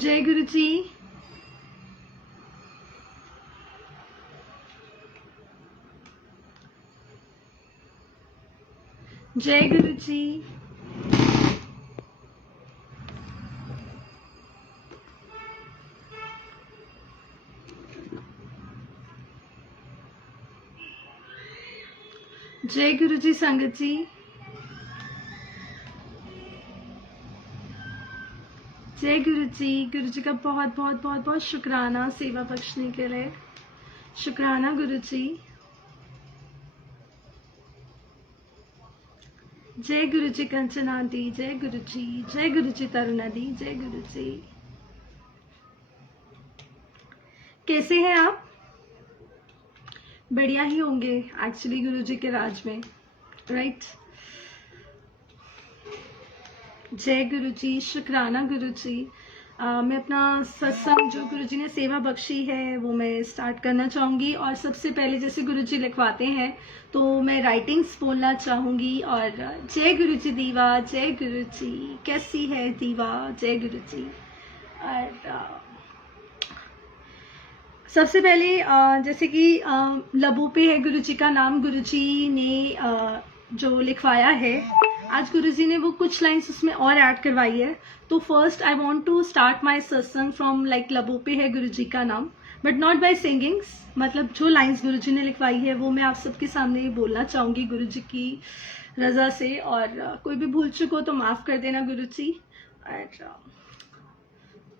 जय गुरु जी। जय गुरु जी। जय गुरु जी संगत जी। जय गुरु जी का बहुत बहुत बहुत बहुत शुक्राना सेवा बख्शने के लिए। शुक्राना गुरु जी। जय गुरु जी कंचना दी। जय गुरु जी। जय गुरु जी तरुणा दी। जय गुरु जी। कैसे हैं आप? बढ़िया ही होंगे एक्चुअली गुरु जी के राज में, राइट। जय गुरु जी। शुक्राना गुरु जी। मैं अपना सत्संग जो गुरु जी ने सेवा बख्शी है वो मैं स्टार्ट करना चाहूँगी। और सबसे पहले जैसे गुरु जी लिखवाते हैं तो मैं राइटिंग्स बोलना चाहूँगी। और जय गुरु जी दीवा। जय गुरु जी। कैसी है दीवा? जय गुरु जी। और सबसे पहले जैसे कि लबों पे है गुरु जी का नाम। गुरु जी ने जो लिखवाया है, आज गुरु जी ने वो कुछ लाइंस उसमें और ऐड करवाई है। तो first I want to start my satsang from like लबों पे है गुरु जी का नाम, बट नॉट बाय सिंगिंग्स। मतलब जो लाइंस गुरु जी ने लिखवाई है वो मैं आप सबके सामने बोलना चाहूंगी गुरु जी की रजा से। और कोई भी भूल चुक हो तो माफ कर देना गुरु जी। और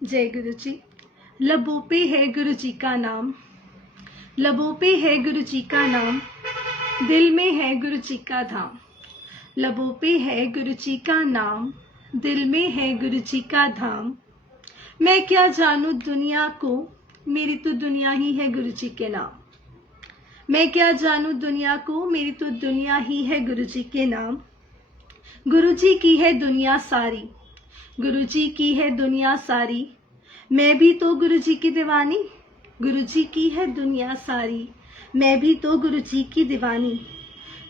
जय गुरु जी। लबों पे है गुरु जी का नाम, लबों पे है गुरु जी का नाम, दिल में है गुरु जी का धाम। लबों पे है गुरु जी का नाम, दिल में है गुरु जी का धाम। मैं क्या जानूं दुनिया को, मेरी तो दुनिया ही है गुरु जी के नाम। मैं क्या जानूं दुनिया को, मेरी तो दुनिया ही है गुरु जी के नाम। गुरु जी की है दुनिया सारी, गुरु जी की है दुनिया सारी, मैं भी तो गुरु जी की दीवानी। गुरु जी की है दुनिया सारी, मैं भी तो गुरु जी की दीवानी।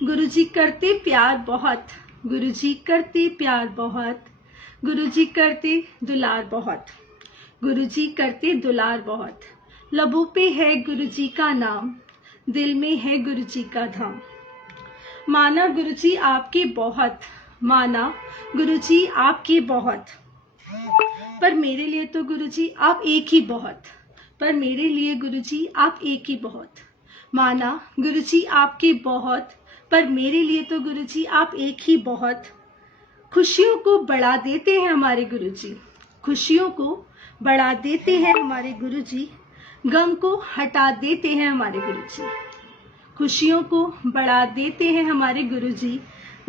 गुरु जी करते प्यार बहुत, गुरु जी करते प्यार बहुत, गुरु जी करते दुलार बहुत, गुरु जी करते दुलार बहुत। लबों पे है गुरु जी का नाम, दिल में है गुरु जी का धाम। माना गुरु जी आपके बहुत, माना गुरु जी आपके बहुत, पर मेरे लिए तो गुरु जी आप एक ही बहुत, पर मेरे लिए गुरु जी आप एक ही बहुत। माना गुरु जी आपके बहुत, पर मेरे लिए तो गुरु जी आप एक ही बहुत। खुशियों को बढ़ा देते हैं हमारे गुरु जी, खुशियों को बढ़ा देते हैं हमारे गुरु जी, गम को हटा देते हैं हमारे गुरु जी। खुशियों को बढ़ा देते हैं हमारे गुरु जी,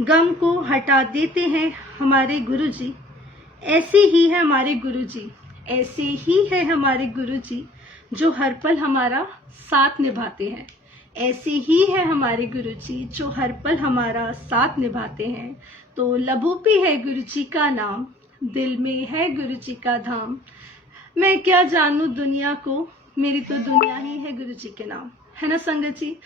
गम को हटा देते हैं हमारे गुरु जी। ऐसे ही है हमारे गुरु जी, ऐसे ही है हमारे गुरु जी, जो हर पल हमारा साथ निभाते हैं। ऐसे ही है हमारे गुरु जी, जो हर पल हमारा साथ निभाते हैं। तो लबों पे है गुरु जी का नाम, दिल में है गुरु जी का धाम। मैं क्या जानूं दुनिया को, मेरी तो दुनिया ही है गुरु जी के नाम। है ना संगत जी?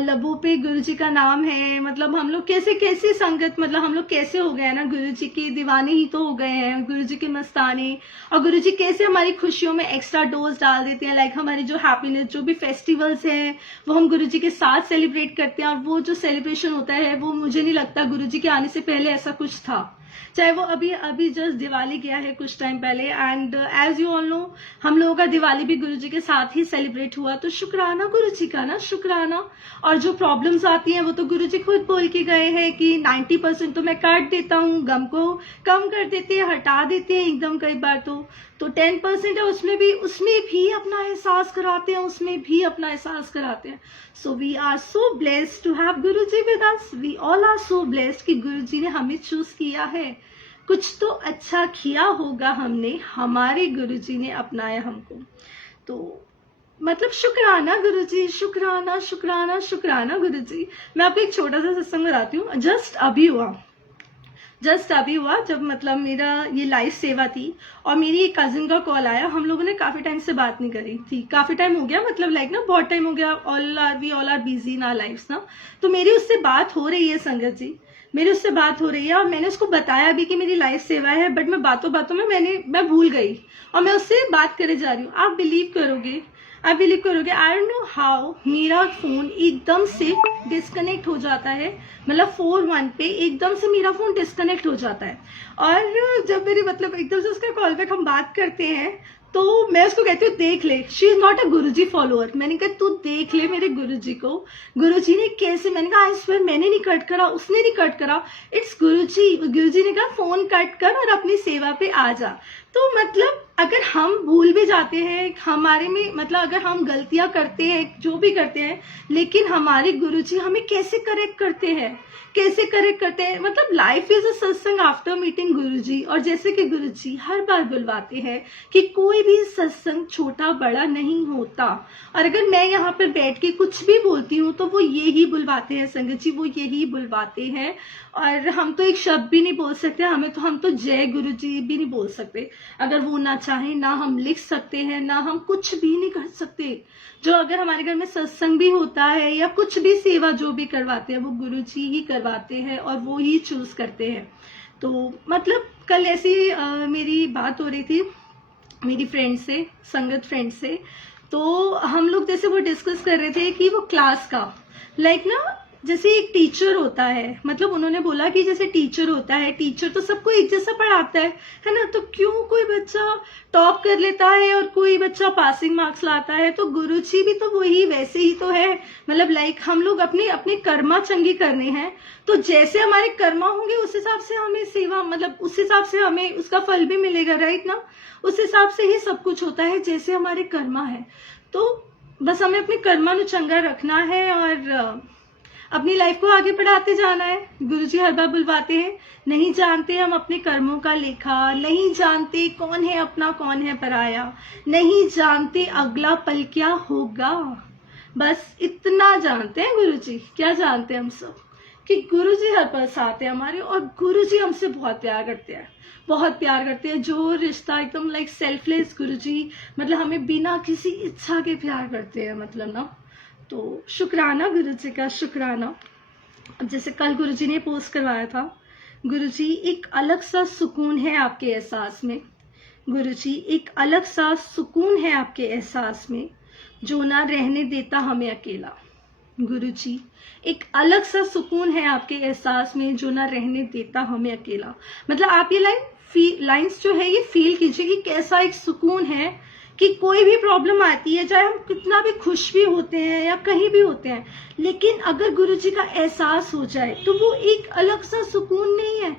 लबों पे गुरु जी का नाम है, मतलब हम लोग कैसे कैसे संगत, मतलब हम लोग कैसे हो गए ना, गुरु जी के दीवाने ही तो हो गए हैं, गुरु जी के मस्ताने। और गुरु जी कैसे हमारी खुशियों में एक्स्ट्रा डोज डाल देते हैं। लाइक हमारी जो हैप्पीनेस, जो भी फेस्टिवल्स हैं वो हम गुरु जी के साथ सेलिब्रेट करते हैं। और वो जो सेलिब्रेशन होता है वो मुझे नहीं लगता गुरु जी के आने से पहले ऐसा कुछ था। चाहे वो अभी जस्ट दिवाली गया है कुछ टाइम पहले, and as you all know हम लोगों का दिवाली भी गुरु जी के साथ ही सेलिब्रेट हुआ। तो शुक्राना गुरु जी का ना, शुक्राना। और जो प्रॉब्लम्स आती हैं वो तो गुरु जी खुद बोल के गए हैं कि 90% तो मैं काट देता हूँ, गम को कम कर देते हैं, हटा देते हैं एकदम कई बार। तो 10% है, उसमें भी अपना एहसास कराते हैं, उसमें भी अपना एहसास कराते हैं। So we are so blessed to have Guru ji with us. We all are so blessed कि गुरु जी ने हमें चूज किया है। कुछ तो अच्छा किया होगा हमने, हमारे गुरु जी ने अपनाया हमको। तो मतलब शुक्राना गुरु जी, शुक्राना शुक्राना शुक्राना गुरु जी। मैं आपको एक छोटा सा सत्संग बताती हूँ। जस्ट अभी हुआ जब मतलब मेरा ये लाइव सेवा थी और मेरी एक कजिन का कॉल आया। हम लोगों ने काफी टाइम से बात नहीं करी थी, काफी टाइम हो गया, मतलब लाइक ना बहुत टाइम हो गया। We all are busy in our lives ना। तो मेरी उससे बात हो रही है संगत जी। मेरी उससे बात हो रही है और मैंने उसको बताया भी कि मेरी लाइफ सेवा है, बट मैं बातों बातों में मैं भूल गई और मैं उससे बात करे जा रही हूँ। आप बिलीव करोगे, आई डोंट नो हाउ मेरा फोन एकदम से डिस्कनेक्ट हो जाता है, मतलब 4-1 पे एकदम से मेरा फोन डिस्कनेक्ट हो जाता है। और जब मेरी मतलब एकदम से उसका कॉल बैक हम बात करते हैं तो मैं उसको कहती हूँ देख ले, she is not a Guruji follower. मैंने कहा तू देख ले मेरे गुरुजी को, गुरुजी ने कैसे, मैंने कहा आई स्वेयर मैंने नहीं कट करा, उसने नहीं कट करा, इट्स गुरुजी। गुरुजी ने कहा फोन कट कर और अपनी सेवा पे आ जा। तो मतलब अगर हम भूल भी जाते हैं हमारे में, मतलब अगर हम गलतियां करते हैं जो भी करते हैं, लेकिन हमारे गुरुजी हमें कैसे करेक्ट करते हैं, मतलब लाइफ इज अ सत्संग आफ्टर मीटिंग गुरुजी। और जैसे कि गुरुजी हर बार बुलवाते हैं कि कोई भी सत्संग छोटा बड़ा नहीं होता, और अगर मैं यहाँ पर बैठ के कुछ भी बोलती हूँ तो वो यही बुलवाते हैं संगत जी, वो यही बुलवाते हैं। और हम तो एक शब्द भी नहीं बोल सकते, हम तो जय गुरुजी भी नहीं बोल सकते। अगर वो ना चाहे ना हम लिख सकते हैं, ना हम कुछ भी नहीं कर सकते। जो अगर हमारे घर में सत्संग भी होता है या कुछ भी सेवा जो भी करवाते हैं वो गुरुजी ही करवाते हैं और वो ही चूज करते हैं। तो मतलब कल ऐसी मेरी बात हो रही थी मेरी फ्रेंड से, संगत फ्रेंड से, तो हम लोग जैसे वो डिस्कस कर रहे थे कि वो क्लास का लाइक ना जैसे एक टीचर होता है, मतलब उन्होंने बोला कि जैसे टीचर होता है, टीचर तो सबको एक जैसा पढ़ाता है ना, तो क्यों कोई बच्चा टॉप कर लेता है और कोई बच्चा पासिंग मार्क्स लाता है, तो गुरुजी भी तो वही वैसे ही तो है। मतलब लाइक हम लोग अपने अपने कर्मा चंगी करने हैं, तो जैसे हमारे कर्मा होंगे उस हिसाब से हमें सेवा, मतलब उस हिसाब से हमें उसका फल भी मिलेगा, राइट ना। उस हिसाब से ही सब कुछ होता है जैसे हमारे कर्मा है। तो बस हमें अपने कर्मा नु चंगा रखना है और अपनी लाइफ को आगे बढ़ाते जाना है। गुरुजी हर बार बुलवाते हैं, नहीं जानते हम अपने कर्मों का लेखा, नहीं जानते कौन है अपना कौन है पराया, नहीं जानते अगला पल क्या होगा, बस इतना जानते हैं गुरुजी। क्या जानते हैं हम सब कि गुरुजी हर पल साथ है हमारे, और गुरुजी हमसे बहुत प्यार करते हैं, बहुत प्यार करते हैं। जो रिश्ता एकदम लाइक सेल्फलेस, गुरुजी मतलब हमें बिना किसी इच्छा के प्यार करते हैं, मतलब ना। तो शुक्राना गुरुजी का, शुक्राना। अब जैसे कल गुरुजी ने पोस्ट करवाया था, गुरुजी एक अलग सा सुकून है आपके एहसास में, गुरुजी एक अलग सा सुकून है आपके एहसास में जो ना रहने देता हमें अकेला। गुरुजी एक अलग सा सुकून है आपके एहसास में जो ना रहने देता हमें अकेला। मतलब आप ये लाइंस जो है ये फील कीजिए कि कैसा एक सुकून है कि कोई भी प्रॉब्लम आती है, चाहे हम कितना भी खुश भी होते हैं या कहीं भी होते हैं, लेकिन अगर गुरुजी का एहसास हो जाए तो वो एक अलग सा सुकून नहीं है।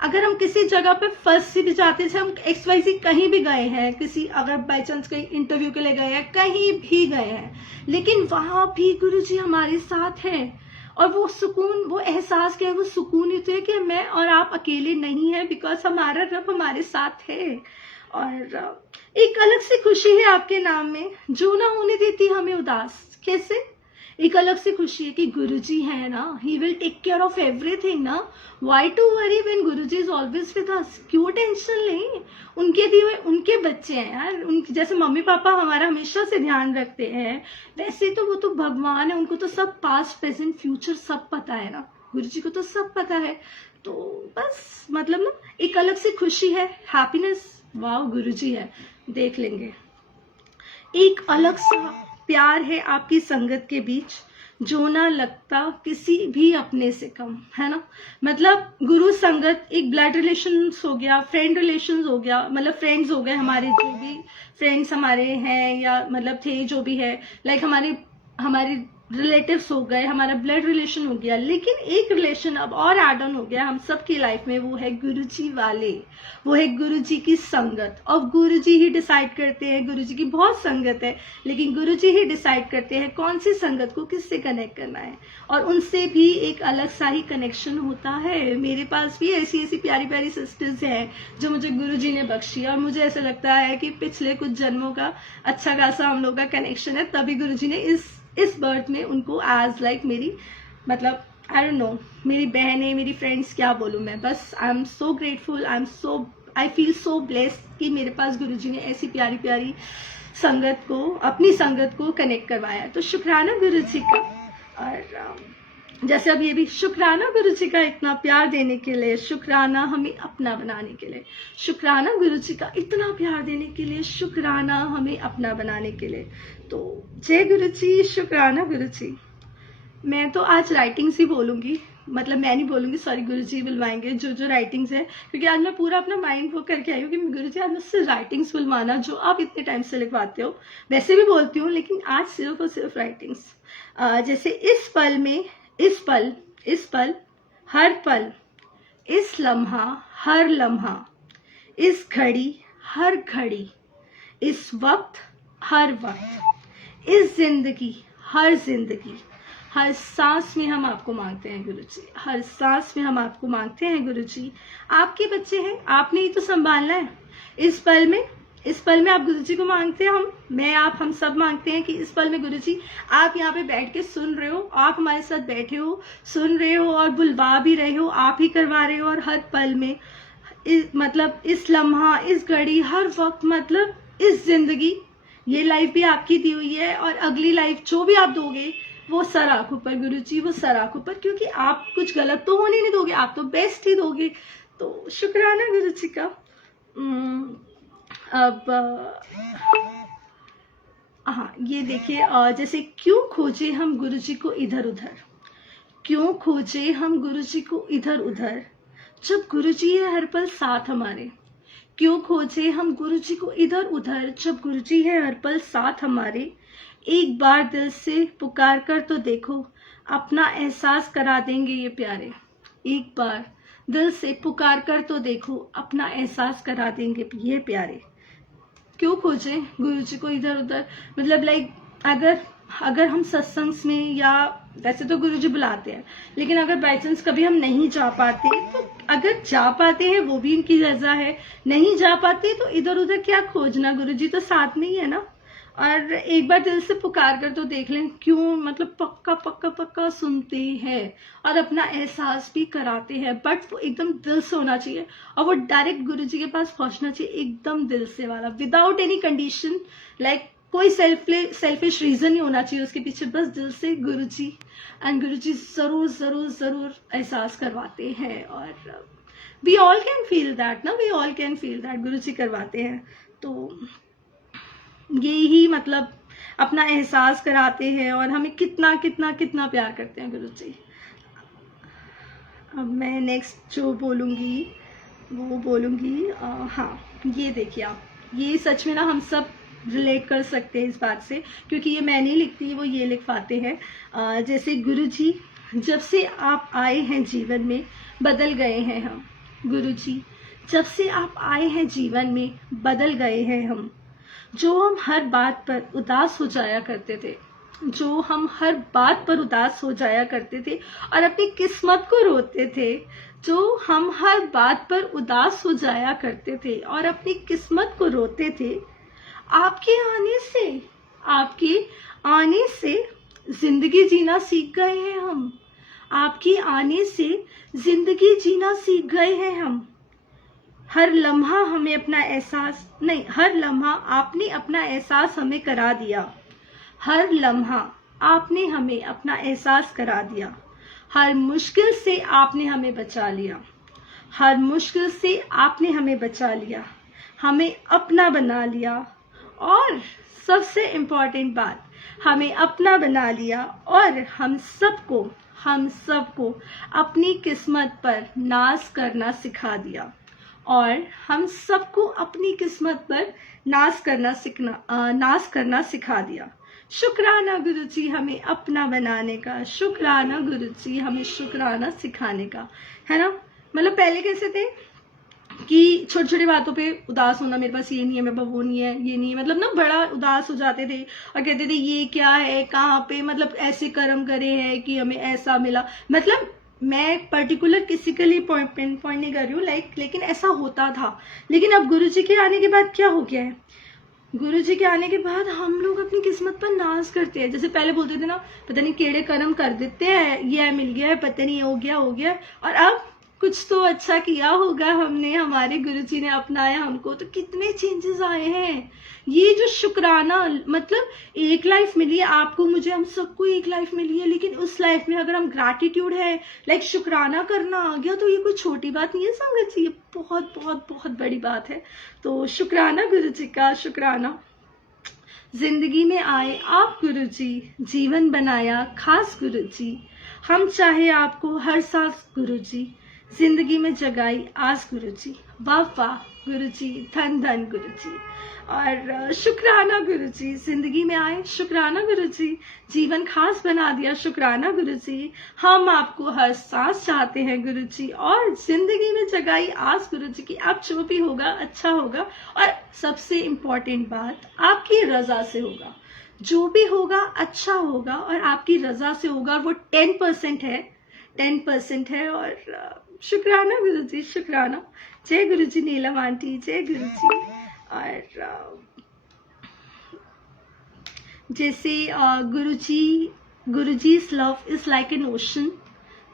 अगर हम किसी जगह पे फंस भी जाते हैं, हम XYZ कहीं भी गए हैं, किसी अगर बाई चांस कहीं इंटरव्यू के लिए गए हैं, कहीं भी गए हैं, लेकिन वहां भी गुरुजी हमारे साथ है, और वो सुकून, वो एहसास क्या है, वो सुकून ही तो है कि मैं और आप अकेले नहीं है, बिकॉज हमारा रब हमारे साथ है। और एक अलग सी खुशी है आपके नाम में जो ना होने देती हमें उदास। कैसे? एक अलग सी खुशी है कि गुरुजी है ना, he will take care of everything ना। Why to worry when Guruji is always with us. क्यों टेंशन लें, उनके दिए हुए उनके बच्चे हैं यार, उनके जैसे मम्मी पापा हमारा हमेशा से ध्यान रखते हैं, वैसे तो वो तो भगवान है, उनको तो सब पास्ट प्रेजेंट फ्यूचर सब पता है ना, गुरुजी को तो सब पता है। तो बस मतलब ना एक अलग सी खुशी है, हैप्पीनेस। वाह गुरुजी है, देख लेंगे। एक अलग सा प्यार है आपकी संगत के बीच जो ना लगता किसी भी अपने से कम, है ना। मतलब गुरु संगत एक ब्लड रिलेशंस हो गया, फ्रेंड रिलेशंस हो गया, मतलब फ्रेंड्स हो गए हमारे, जो भी फ्रेंड्स हमारे हैं या मतलब थे जो भी है, लाइक हमारे रिलेटिव्स हो गए, हमारा ब्लड रिलेशन हो गया, लेकिन एक रिलेशन अब और एड ऑन हो गया हम सबकी लाइफ में, वो है गुरुजी वाले, वो है गुरुजी की संगत। और गुरुजी ही डिसाइड करते हैं, गुरुजी की बहुत संगत है, लेकिन गुरुजी ही डिसाइड करते हैं कौन सी संगत को किससे कनेक्ट करना है, और उनसे भी एक अलग सा ही कनेक्शन होता है। मेरे पास भी ऐसी ऐसी प्यारी प्यारी सिस्टर्स हैं जो मुझे गुरुजी ने बख्शी, और मुझे ऐसा लगता है कि पिछले कुछ जन्मों का अच्छा खासा हम लोग का कनेक्शन है, तभी गुरुजी ने इस बर्थ में उनको एज लाइक मेरी, मतलब आई डोंट नो, मेरी बहनें, मेरी फ्रेंड्स, क्या बोलूं मैं, बस I am so grateful, I feel so blessed कि मेरे पास गुरुजी ने ऐसी प्यारी प्यारी संगत को, अपनी संगत को कनेक्ट करवाया। तो शुक्राना गुरुजी का। और जैसे अब ये भी, शुक्राना गुरु जी का इतना प्यार देने के लिए, शुक्राना हमें अपना बनाने के लिए, शुक्राना गुरु जी का इतना प्यार देने के लिए, शुक्राना हमें अपना बनाने के लिए। तो जय गुरु जी, शुक्राना गुरु जी। मैं तो आज राइटिंग्स ही बोलूंगी, मतलब मैं नहीं बोलूंगी, सॉरी, गुरु जी बुलवाएंगे जो राइटिंग्स है, क्योंकि आज मैं पूरा अपना माइंड वो करके आई हूँ कि गुरु जी आज मुझसे राइटिंग्स बुलवाना जो आप इतने टाइम से लिखवाते हो। वैसे भी बोलती हूँ लेकिन आज सिर्फ और सिर्फ राइटिंग्स। जैसे इस पल में, इस पल, हर पल, इस लम्हा, हर लम्हा, इस घड़ी, हर घड़ी, इस वक्त, हर वक्त, इस जिंदगी, हर जिंदगी, हर सांस में हम आपको मांगते हैं गुरु जी, हर सांस में हम आपको मांगते हैं गुरु जी। आपके बच्चे हैं, आपने ही तो संभालना है। इस पल में आप गुरु जी को मांगते हैं, मैं, आप, हम सब मांगते हैं कि इस पल में गुरु जी आप यहाँ पे बैठ के सुन रहे हो, आप हमारे साथ बैठे हो, सुन रहे हो और बुलवा भी रहे हो, आप ही करवा रहे हो। और हर पल में मतलब इस लम्हा, इस घड़ी, हर वक्त, मतलब इस जिंदगी, ये लाइफ भी आपकी दी हुई है और अगली लाइफ जो भी आप दोगे वो सर आंखों पर गुरु जी, वो सर आंखों पर, क्योंकि आप कुछ गलत तो होने नहीं दोगे, आप तो बेस्ट ही दोगे। तो शुक्राना गुरु जी का। अब हाँ, ये देखिए, जैसे क्यों खोजे हम गुरु जी को इधर उधर, क्यों खोजे हम गुरु जी को इधर उधर, जब गुरु जी है हर पल साथ हमारे। क्यों खोजे हम गुरु जी को इधर उधर, जब गुरु जी है हर पल साथ हमारे। एक बार दिल से पुकार कर तो देखो, अपना एहसास करा देंगे ये प्यारे। एक बार दिल से पुकार कर तो देखो, अपना एहसास करा देंगे ये प्यारे। क्यों खोजे गुरु जी को इधर उधर, मतलब लाइक अगर हम सत्संग में, या वैसे तो गुरु जी बुलाते हैं, लेकिन अगर बाई चांस कभी हम नहीं जा पाते, तो अगर जा पाते हैं वो भी इनकी रजा है, नहीं जा पाते तो इधर उधर क्या खोजना, गुरु जी तो साथ में ही है ना। और एक बार दिल से पुकार कर तो देख लें, क्यों, मतलब पक्का पक्का पक्का सुनते हैं और अपना एहसास भी कराते हैं, बट वो एकदम दिल से होना चाहिए और वो डायरेक्ट गुरु जी के पास पहुंचना चाहिए, एकदम दिल से वाला, विदाउट एनी कंडीशन, लाइक कोई सेल्फिश रीजन नहीं होना चाहिए उसके पीछे, बस दिल से गुरु जी। एंड गुरु जी जरूर जरूर जरूर एहसास करवाते हैं और we all can feel that ना, we all can feel that, Guru ji करवाते हैं। तो ये ही मतलब अपना एहसास कराते हैं और हमें कितना कितना कितना प्यार करते हैं गुरु जी। अब मैं नेक्स्ट जो बोलूँगी वो बोलूँगी, हाँ, ये देखिए आप, ये सच में ना हम सब रिलेट कर सकते हैं इस बात से, क्योंकि ये मैं नहीं लिखती, वो ये लिखवाते हैं। जैसे गुरु जी, जब से आप आए हैं जीवन में बदल गए हैं हम। गुरु जी, जब से आप आए हैं जीवन में बदल गए हैं हम। जो हम हर बात पर उदास हो जाया करते थे, जो हम हर बात पर उदास हो जाया करते थे और अपनी किस्मत को रोते थे, जो हम हर बात पर उदास हो जाया करते थे और अपनी किस्मत को रोते थे, आपके आने से जिंदगी जीना सीख गए हैं हम। आपके आने से जिंदगी जीना सीख गए हैं हम। हर लम्हा हमें अपना एहसास, नहीं, हर लम्हा आपने अपना एहसास हमें करा दिया। हर लम्हा आपने हमें अपना एहसास करा दिया। हर मुश्किल से आपने हमें बचा लिया। हर मुश्किल से आपने हमें बचा लिया, हमें अपना बना लिया। और सबसे इम्पोर्टेंट बात, हमें अपना बना लिया और हम सबको अपनी किस्मत पर नाज करना सिखा दिया। और हम सबको अपनी किस्मत पर नाज करना सिखा दिया। शुक्राना गुरु जी हमें अपना बनाने का, शुक्राना गुरु जी हमें शुक्राना सिखाने का, है ना। मतलब पहले कैसे थे कि छोटी छोटी बातों पे उदास होना, मेरे पास ये नहीं है, मेरे पास वो नहीं है, ये नहीं है, मतलब ना बड़ा उदास हो जाते थे और कहते थे ये क्या है, कहाँ पे, मतलब ऐसे कर्म करे हैं कि हमें ऐसा मिला। मतलब मैं पर्टिकुलर किसी के लिए पॉइंट नहीं कर रही हूँ, लेकिन ऐसा होता था। लेकिन अब गुरु जी के आने के बाद क्या हो गया है, गुरु जी के आने के बाद हम लोग अपनी किस्मत पर नाज करते हैं। जैसे पहले बोलते थे ना, पता नहीं केड़े कर्म कर देते हैं, ये मिल गया है, पता नहीं हो गया। और अब कुछ तो अच्छा किया होगा हमने, हमारे गुरुजी ने अपनाया हमको, तो कितने चेंजेस आए हैं। ये जो शुक्राना, मतलब एक लाइफ मिली है आपको, मुझे, हम सबको एक लाइफ मिली है, लेकिन उस लाइफ में अगर हम ग्रैटिट्यूड है, लाइक शुक्राना करना आ गया, तो ये कोई छोटी बात नहीं है संगत जी, ये बहुत बहुत बहुत बड़ी बात है। तो शुक्राना गुरुजी का, शुक्राना। जिंदगी में आए आप गुरुजी, जीवन बनाया खास गुरुजी, हम चाहे आपको हर सांस गुरुजी, जिंदगी में जगाई आस गुरुजी। वाह वाह गुरुजी, धन धन गुरुजी। और शुक्राना गुरुजी, जिंदगी में आए शुक्राना गुरुजी, जीवन खास बना दिया शुक्राना गुरुजी, हम आपको हर सांस चाहते हैं गुरुजी, और जिंदगी में जगाई आस गुरुजी की आप जो भी होगा अच्छा होगा, और सबसे इम्पोर्टेंट बात आपकी रजा से होगा, जो भी होगा अच्छा होगा और आपकी रजा से होगा, और वो 10% है, 10% है। और शुक्राना गुरुजी, शुक्राना। जय गुरुजी नीलम आंटी, जय गुरुजी। और जैसे Guruji's love is like an ocean,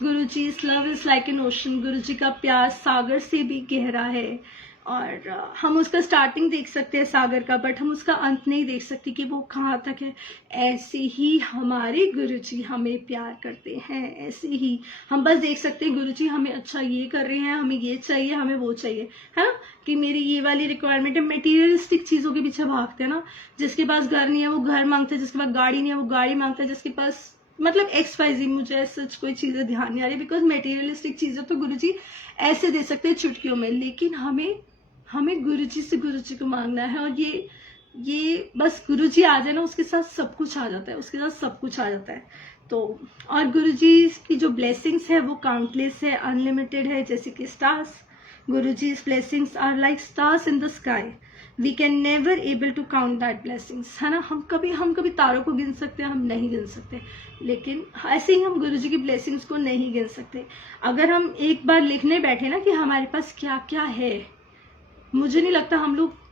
Guruji's love is like an ocean, Guruji का प्यार सागर से भी गहरा है, और हम उसका स्टार्टिंग देख सकते हैं सागर का, बट हम उसका अंत नहीं देख सकते कि वो कहाँ तक है। ऐसे ही हमारे गुरुजी हमें प्यार करते हैं, ऐसे ही हम बस देख सकते हैं गुरुजी हमें अच्छा ये कर रहे हैं, हमें ये चाहिए, हमें वो चाहिए, है ना, कि मेरी ये वाली रिक्वायरमेंट है। मटेरियलिस्टिक चीज़ों के पीछे भागते हैं ना, जिसके पास घर नहीं है वो घर मांगता है, जिसके पास गाड़ी नहीं है वो गाड़ी मांगता है, जिसके पास मतलब XYZ, मुझे सच कोई चीज़ें ध्यान नहीं आ रही, बिकॉज मटेरियलिस्टिक चीज़ें तो गुरुजी ऐसे दे सकते हैं चुटकियों में, लेकिन हमें गुरुजी से गुरुजी को मांगना है, और ये बस गुरुजी आ जाए ना, उसके साथ सब कुछ आ जाता है, उसके साथ सब कुछ आ जाता है। तो और गुरुजी की जो ब्लेसिंग्स है वो काउंटलेस है, अनलिमिटेड है, जैसे कि stars. Guruji's blessings are like stars in the sky, we can never able to count that blessings, है ना। हम कभी तारों को गिन सकते हैं, हम नहीं गिन सकते, लेकिन ऐसे ही हम गुरुजी की ब्लेसिंग्स को नहीं गिन सकते। अगर हम एक बार लिखने बैठे ना कि हमारे पास क्या क्या है, मुझे नहीं लगता हम लोग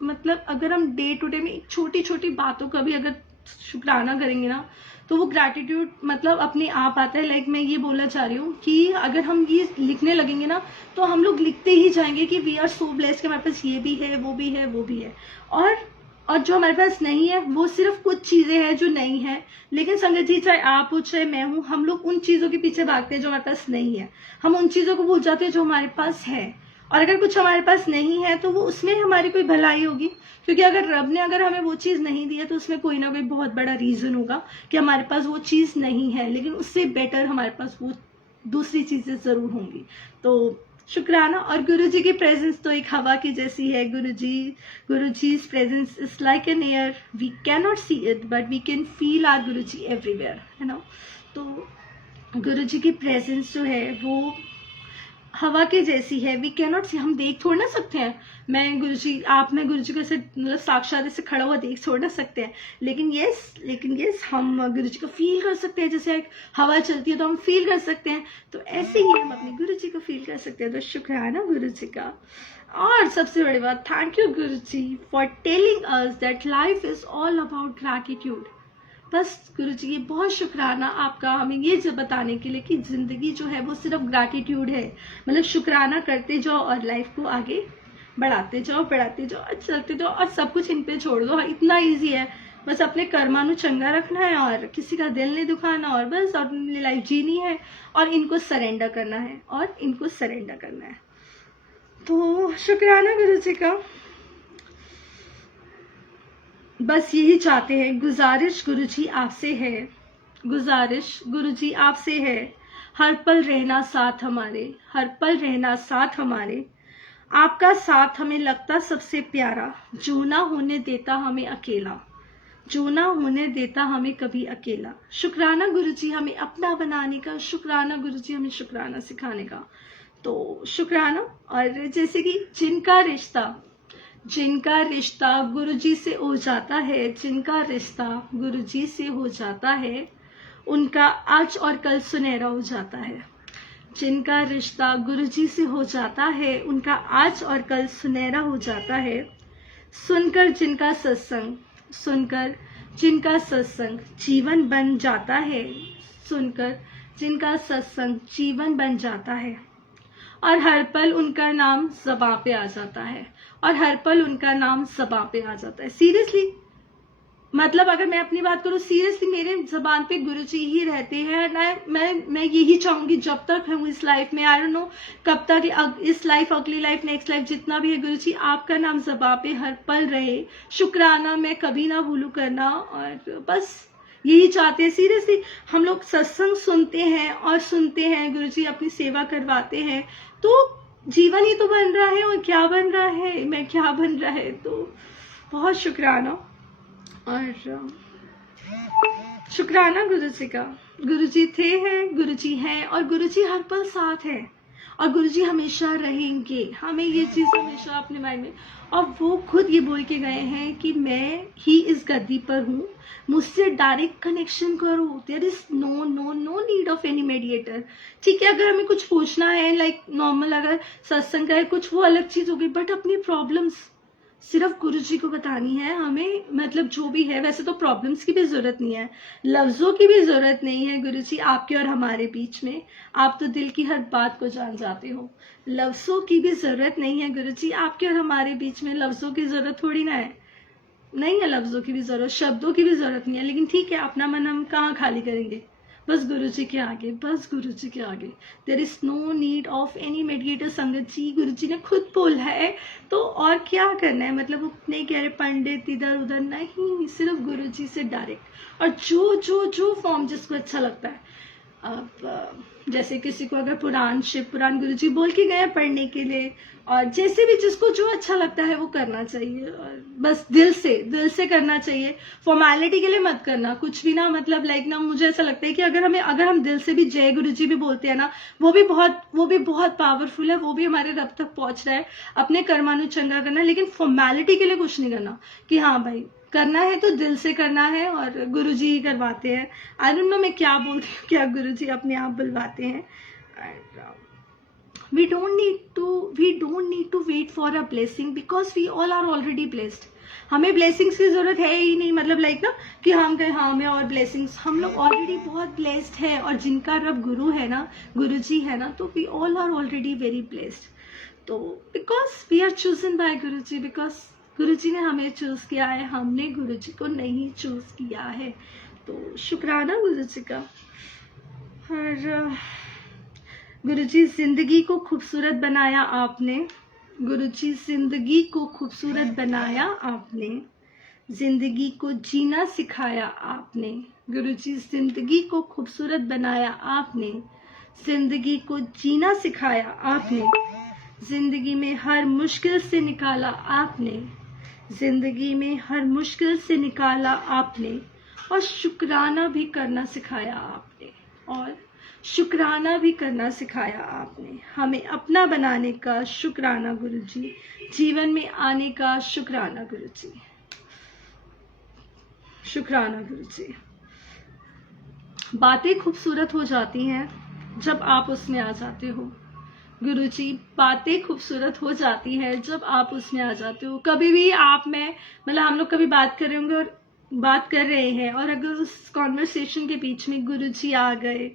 मतलब अगर हम डे टू डे में छोटी छोटी बातों का भी अगर शुक्राना करेंगे ना, तो वो ग्रैटिट्यूड मतलब अपने आप आता है। लाइक मैं ये बोलना चाह रही हूँ कि अगर हम ये लिखने लगेंगे ना, तो हम लोग लिखते ही जाएंगे कि वी आर सो ब्लेस्ड, कि हमारे पास ये भी है, वो भी है, वो भी है, और जो हमारे पास नहीं है वो सिर्फ कुछ चीजें हैं जो नहीं है। लेकिन संगत जी, चाहे आप हो चाहे मैं हूँ, हम लोग उन चीजों के पीछे भागते हैं जो हमारे पास नहीं है, हम उन चीजों को भूल जाते हैं जो हमारे पास है। और अगर कुछ हमारे पास नहीं है तो वो उसमें हमारी कोई भलाई होगी, क्योंकि अगर रब ने अगर हमें वो चीज़ नहीं दी है तो उसमें कोई ना कोई बहुत बड़ा रीज़न होगा कि हमारे पास वो चीज़ नहीं है, लेकिन उससे बेटर हमारे पास वो दूसरी चीज़ें ज़रूर होंगी। तो शुक्राना। और गुरुजी की प्रेजेंस तो एक हवा की जैसी है। Guruji's presence is like an air, we can not see it but we can feel our Guruji everywhere, है ना। तो गुरुजी की प्रेजेंस जो है वो हवा के जैसी है, वी कैन नॉट सी, हम देख थोड़ ना सकते हैं। मैं गुरुजी को ऐसे मतलब साक्षात ऐसे खड़ा हुआ देख थोड़ ना सकते हैं, लेकिन यस हम गुरुजी को फील कर सकते हैं। जैसे एक हवा चलती है तो हम फील कर सकते हैं, तो ऐसे ही हम अपने गुरुजी को फील कर सकते हैं। तो शुक्राना गुरुजी का। और सबसे बड़ी बात, thank you Guruji for telling us that life is all about gratitude. बस गुरुजी ये बहुत शुक्राना आपका हमें ये जो बताने के लिए कि जिंदगी जो है वो सिर्फ ग्रैटिट्यूड है। मतलब शुक्राना करते जाओ और लाइफ को आगे बढ़ाते जाओ और चलते जाओ, और सब कुछ इन पे छोड़ दो। इतना इजी है, बस अपने कर्मानु चंगा रखना है और किसी का दिल नहीं दुखाना, और बस अपनी लाइफ जीनी है और इनको सरेंडर करना है। तो शुक्राना गुरुजी का। बस यही चाहते हैं, गुजारिश गुरुजी आपसे है, हर पल रहना साथ हमारे, आपका साथ हमें लगता सबसे प्यारा, जो ना होने देता हमें कभी अकेला। शुक्राना गुरुजी हमें अपना बनाने का, शुक्राना गुरुजी हमें शुक्राना सिखाने का। तो शुक्राना। और जैसे कि जिनका रिश्ता गुरुजी से हो जाता है, उनका आज और कल सुनहरा हो जाता है। जिनका रिश्ता गुरुजी से हो जाता है, उनका आज और कल सुनहरा हो जाता है। सुनकर जिनका सत्संग जीवन बन जाता है। सुनकर जिनका सत्संग जीवन बन जाता है और हर पल उनका नाम ज़बां पे आ जाता है, और हर पल उनका नाम ज़बां पे आ जाता है। सीरियसली, मतलब अगर मैं अपनी बात करूँ, सीरियसली मेरे ज़बान पे गुरुजी ही रहते हैं। मैं यही चाहूंगी जब तक हूँ इस लाइफ में, आई डोंट नो कब तक, इस लाइफ, अगली लाइफ, नेक्स्ट लाइफ, जितना भी है, गुरुजी आपका नाम ज़बां पे हर पल रहे। शुक्राना मैं कभी ना भूलूं करना, और बस यही चाहते हैं। सीरियसली हम लोग सत्संग सुनते हैं और सुनते हैं, गुरुजी अपनी सेवा करवाते हैं, तो जीवन ही तो बन रहा है। और क्या बन रहा है, मैं क्या बन रहा है, तो बहुत शुक्राना। और शुक्राना गुरुजी का। गुरुजी थे हैं, गुरुजी हैं, और गुरुजी हर पल साथ है, और गुरुजी हमेशा रहेंगे। हमें ये चीज हमेशा अपने माइंड में, और वो खुद ये बोल के गए हैं कि मैं ही इस गद्दी पर हूँ, मुझसे डायरेक्ट कनेक्शन करो। There is no need of any mediator. ठीक है, अगर हमें कुछ पूछना है, लाइक नॉर्मल अगर सत्संग का है कुछ, वो अलग चीज होगी, बट अपनी प्रॉब्लम्स सिर्फ गुरुजी को बतानी है हमें। मतलब जो भी है, वैसे तो प्रॉब्लम्स की भी जरूरत नहीं है, लफ्जों की भी जरूरत नहीं है गुरुजी आपके और हमारे बीच में। आप तो दिल की हर बात को जान जाते हो। लफ्जों की भी जरूरत नहीं है गुरुजी आपके और हमारे बीच में। लफ्जों की जरूरत थोड़ी ना है, नहीं है लफ्जों की भी जरूरत, शब्दों की भी जरूरत नहीं है। लेकिन ठीक है, अपना मन हम कहाँ खाली करेंगे, बस गुरुजी के आगे, बस गुरुजी के आगे। There is no need of any mediator. संगत जी, गुरुजी ने खुद बोला है, तो और क्या करना है। मतलब वो नहीं कह रहे पंडित इधर उधर, नहीं, सिर्फ गुरुजी से डायरेक्ट। और जो जो जो फॉर्म जिसको अच्छा लगता है, अब जैसे किसी को अगर पुराण, शिव पुराण गुरुजी बोल के गए पढ़ने के लिए, और जैसे भी जिसको जो अच्छा लगता है वो करना चाहिए, और बस दिल से करना चाहिए। फॉर्मेलिटी के लिए मत करना कुछ भी ना। मतलब लाइक ना, मुझे ऐसा लगता है कि अगर हम दिल से भी जय गुरुजी भी बोलते हैं ना, वो भी बहुत पावरफुल है, वो भी हमारे रब तक पहुंच रहा है। अपने कर्मानु चंगा करना, लेकिन फॉर्मेलिटी के लिए कुछ नहीं करना कि हाँ भाई करना है तो दिल से करना है, और गुरुजी ही करवाते हैं। आई डोंट नो मैं क्या बोलती हूँ, क्या गुरुजी अपने आप बुलवाते हैं। we don't need to wait for a blessing because we all are already blessed. हमें blessings की जरूरत है ही नहीं। मतलब लाइक ना कि हम कहें हाँ हमें और blessings, हम लोग ऑलरेडी बहुत blessed है, और जिनका रब गुरु है ना, गुरुजी है ना, तो we all are already very blessed. तो because we are chosen by Guruji, because गुरुजी ने हमें चूज किया है, हमने गुरुजी को नहीं चूज किया है। तो शुक्राना गुरुजी का। और गुरुजी जिंदगी को खूबसूरत बनाया आपने, गुरुजी जिंदगी को खूबसूरत बनाया आपने, जिंदगी को जीना सिखाया आपने। गुरुजी जिंदगी को खूबसूरत बनाया आपने, जिंदगी को जीना सिखाया आपने, जिंदगी में हर मुश्किल से निकाला आपने, जिंदगी में हर मुश्किल से निकाला आपने, और शुक्राना भी करना सिखाया आपने, और शुक्राना भी करना सिखाया आपने। हमें अपना बनाने का शुक्राना गुरुजी, जीवन में आने का शुक्राना गुरुजी, शुक्राना गुरुजी। बातें खूबसूरत हो जाती हैं जब आप उसमें आ जाते हो गुरुजी, बातें खूबसूरत हो जाती है जब आप उसमें आ जाते हो। कभी भी आप में, मतलब हम लोग कभी बात कर रहे होंगे और बात कर रहे हैं, और अगर उस कॉन्वर्सेशन के बीच में गुरुजी आ गए,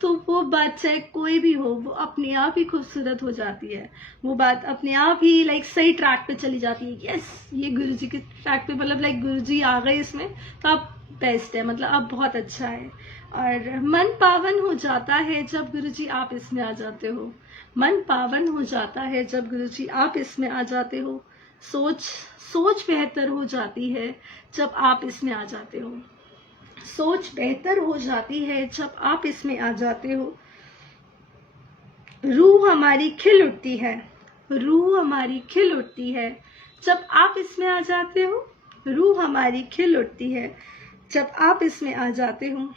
तो वो बात चाहे कोई भी हो, वो अपने आप ही खूबसूरत हो जाती है। वो बात अपने आप ही लाइक सही ट्रैक पे चली जाती है। यस, ये गुरुजी के ट्रैक पे, मतलब लाइक गुरुजी आ गए इसमें, तो आप बेस्ट है, मतलब आप बहुत अच्छा है। और मन पावन हो जाता है जब गुरुजी आप इसमें आ जाते हो। मन पावन हो जाता है जब गुरुजी आप इसमें आ जाते हो। सोच बेहतर हो जाती है जब आप इसमें आ जाते हो। सोच बेहतर हो जाती है जब आप इसमें आ जाते हो। रूह हमारी खिल उठती है, रूह हमारी खिल उठती है जब आप इसमें आ जाते हो। रूह हमारी खिल उठती है जब आप इसमें आ जाते हो।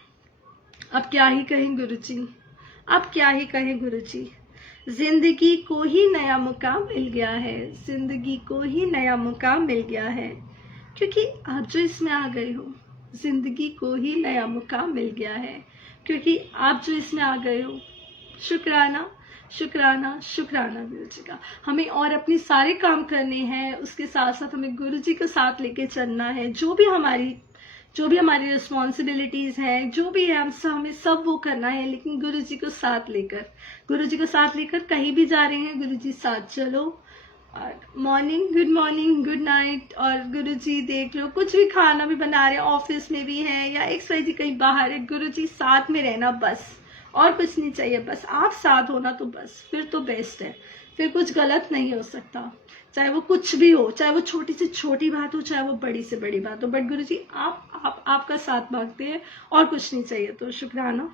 अब क्या ही कहें गुरुजी, अब क्या ही कहें गुरुजी। जिंदगी को ही नया मुकाम मिल गया है, जिंदगी को ही नया मुकाम मिल गया है, क्योंकि आप जो इसमें आ गए हो। जिंदगी को ही नया मुकाम मिल गया है क्योंकि आप जो इसमें आ गए हो। शुक्राना शुक्राना शुक्राना गुरुजी का। हमें और अपने सारे काम करने हैं, उसके साथ साथ हमें गुरुजी को साथ लेके चलना है। जो भी हमारी जो भी हमारी रिस्पॉन्सिबिलिटीज हैं, जो भी है हमें सब वो करना है, लेकिन गुरु जी को साथ लेकर, गुरु जी को साथ लेकर कहीं भी जा रहे हैं, गुरु जी साथ चलो। और मॉर्निंग गुड नाइट, और गुरु जी देख लो कुछ भी खाना भी बना रहे हैं, ऑफिस में भी है या XYZ कहीं बाहर है, गुरु जी साथ में रहना बस, और कुछ नहीं चाहिए, बस आप साथ होना तो बस, फिर तो बेस्ट है, फिर कुछ गलत नहीं हो सकता, चाहे वो कुछ भी हो, चाहे वो छोटी से छोटी बात हो, चाहे वो बड़ी से बड़ी बात हो, बट गुरु जी आपका साथ मांगते हैं और कुछ नहीं चाहिए। तो शुक्राना।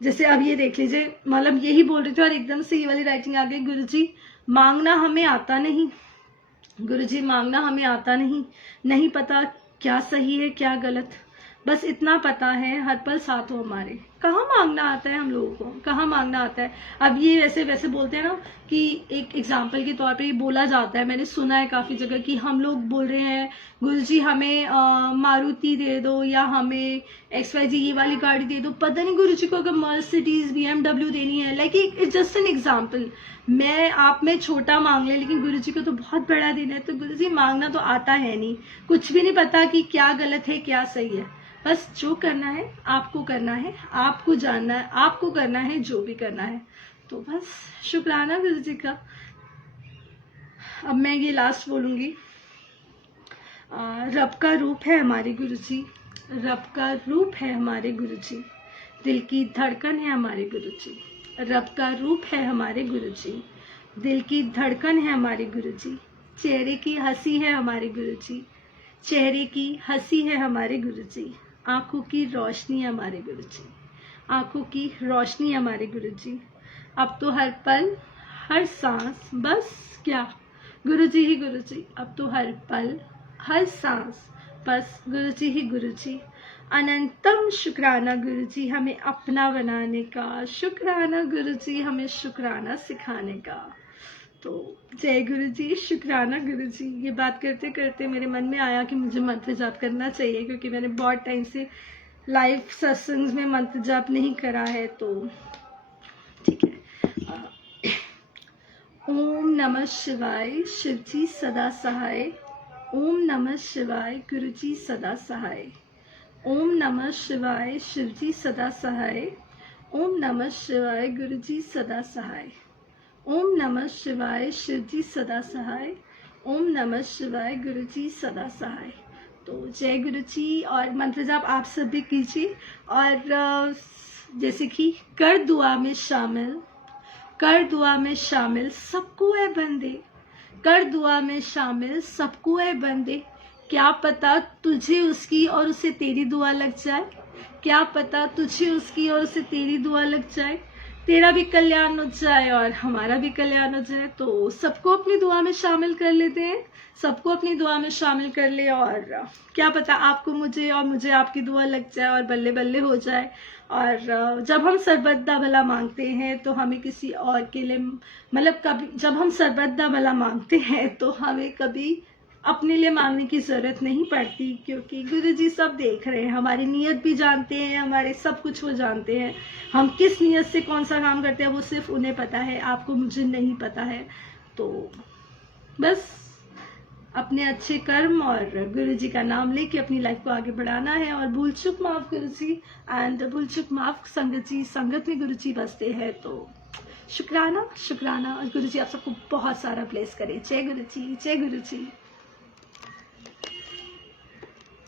जैसे अब ये देख लीजिए, मतलब यही बोल रही थी और एकदम से ये वाली राइटिंग आ गई, गुरु जी मांगना हमें आता नहीं, गुरु जी मांगना हमें आता नहीं, नहीं पता क्या सही है क्या गलत, बस इतना पता है हर पल साथ हो हमारे। कहाँ मांगना आता है हम लोगों को, कहाँ मांगना आता है। अब ये वैसे बोलते हैं ना कि एक एग्जाम्पल के तौर पे ये बोला जाता है, मैंने सुना है काफी जगह कि हम लोग बोल रहे हैं गुरुजी हमें मारुति दे दो या हमें XYZ ये वाली गाड़ी दे दो, पता नहीं गुरुजी को अगर मर्सिडीज BMW देनी है, like it's just an example. मैं आप में छोटा मांग ले, लेकिन गुरुजी को तो बहुत बड़ा देना है, तो गुरुजी मांगना तो आता है नहीं, कुछ भी नहीं पता कि क्या गलत है क्या सही है, बस जो करना है आपको करना है, आपको जानना है, आपको करना है जो भी करना है। तो बस शुक्राना गुरु जी का। अब मैं ये लास्ट बोलूंगी, रब का रूप है हमारे गुरु जी, रब का रूप है हमारे गुरु जी, दिल की धड़कन है हमारे गुरु जी, रब का रूप है हमारे गुरु जी, दिल की धड़कन है हमारे गुरु जी, चेहरे की हंसी है हमारे गुरु जी, चेहरे की हंसी है हमारे गुरु जी, आंखों की रोशनी है हमारे गुरु जी, आंखों की रोशनी है हमारे गुरु जी। अब तो हर पल हर सांस बस क्या गुरु जी ही गुरु जी, अब तो हर पल हर सांस बस गुरु जी ही गुरु जी। अनंतम शुक्राना गुरु जी हमें अपना बनाने का, शुक्राना गुरु जी हमें शुक्राना सिखाने का। तो जय गुरु जी, शुक्राना गुरु जी। ये बात करते करते मेरे मन में आया कि मुझे मंत्र जाप करना चाहिए, क्योंकि मैंने बहुत टाइम से लाइव सत्संग में मंत्र जाप नहीं करा है, तो ठीक है। ओम नमः शिवाय, शिव जी सदा सहाय। ओम नमः शिवाय, गुरु जी सदा सहाय। ओम नमः शिवाय, शिव जी सदा सहाय। ओम नमः शिवाय, गुरु जी सदा सहाय। ओम नमः शिवाय, शिव जी सदा सहाय। ओम नमः शिवाय, गुरु जी सदा सहाय। तो जय गुरु जी। और मंत्र जाप आप सब भी कीजिए, और जैसे कि कर दुआ में शामिल, कर दुआ में शामिल सबको है बंदे, कर दुआ में शामिल सबको है बंदे, क्या पता तुझे उसकी और उसे तेरी दुआ लग जाए, क्या पता तुझे उसकी और उसे तेरी दुआ लग जाए, तेरा भी कल्याण हो जाए और हमारा भी कल्याण हो जाए। तो सबको अपनी दुआ में शामिल कर लेते हैं, सबको अपनी दुआ में शामिल कर ले, और क्या पता आपको मुझे और मुझे आपकी दुआ लग जाए और बल्ले बल्ले हो जाए। और जब हम सरबत्ता भला मांगते हैं तो हमें किसी और के लिए, मतलब कभी जब हम सरबत्ता भला मांगते हैं तो हमें कभी अपने लिए मांगने की जरूरत नहीं पड़ती, क्योंकि गुरु जी सब देख रहे हैं, हमारी नीयत भी जानते हैं, हमारे सब कुछ वो जानते हैं, हम किस नीयत से कौन सा काम करते हैं वो सिर्फ उन्हें पता है, आपको मुझे नहीं पता है। तो बस अपने अच्छे कर्म और गुरु जी का नाम लेके अपनी लाइफ को आगे बढ़ाना है, और भूल चुक माफ गुरु जी, एंड भूल चुक माफ संगत जी, संगत में गुरु जी बसते हैं। तो शुक्राना शुक्राना, और गुरु जी आप सबको बहुत सारा ब्लेस करे। जय गुरु जी, जय गुरु जी।